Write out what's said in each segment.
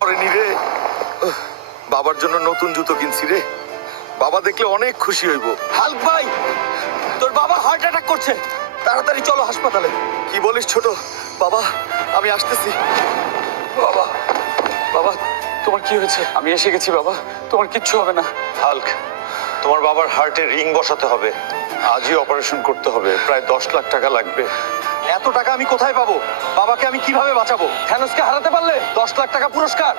পরেনি রে। বাবার জন্য নতুন জুতো কিনছি রে। বাবা দেখলে অনেক খুশি হইব। হাল্ক ভাই, তোর বাবা হার্ট অ্যাটাক করছে, তাড়াতাড়ি চলো হাসপাতালে। কি বলিস ছোট? বাবা, আমি আসতেছি। বাবা, বাবা, তোমার কি হয়েছে? আমি এসে গেছি বাবা, তোমার কিচ্ছু হবে না। হাল্ক, তোমার বাবার হার্টে রিং বসাতে হবে। আজই অপারেশন করতে হবে, প্রায় 10 লাখ টাকা লাগবে। এত টাকা আমি কোথায় পাবো? বাবাকে আমি কিভাবে বাঁচাবো? থ্যানোসকে হারাতে পারলে 10 লাখ টাকা পুরস্কার।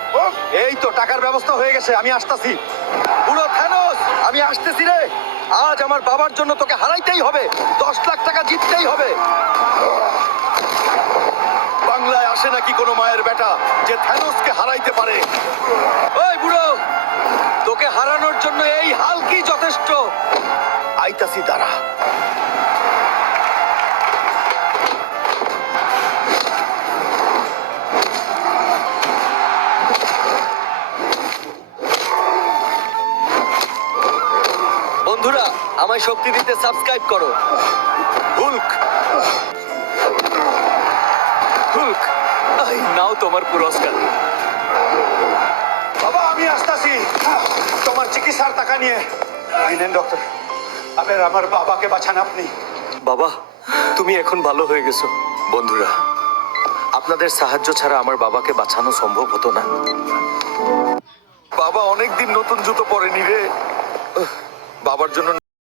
এই তো টাকার ব্যবস্থা হয়ে গেছে, আমি আসতেছি। পুরো থ্যানোস, আমি আসতেছি রে। আজ আমার বাবার জন্য তোকে হারাইতেই হবে, 10 লাখ টাকা জিততেই হবে। বাংলায় আসে নাকি কোনো মায়ের বেটা যে থ্যানোসকে হারাইতে পারে? ওই বুড়ো, তোকে হারানোর জন্য এই হাল্কই যথেষ্ট। আইতাছি দাঁড়া। বন্ধুরা, আমায় শক্তি দিতে সাবস্ক্রাইব করো। হুল্ক, হুল্ক, এই নাও তোমার পুরস্কার। বাবা আমি আসতেছি তোমার চিকিৎসার টাকা নিয়ে। এই নেন ডক্টর, আবার আমার বাবাকে বাঁচান আপনি। বাবা, তুমি এখন ভালো হয়ে গেছো। বন্ধুরা, আপনাদের সাহায্য ছাড়া আমার বাবাকে বাঁচানো সম্ভব হতো না। বাবা অনেকদিন নতুন জুতো পরেনি রে। বাবার জন্য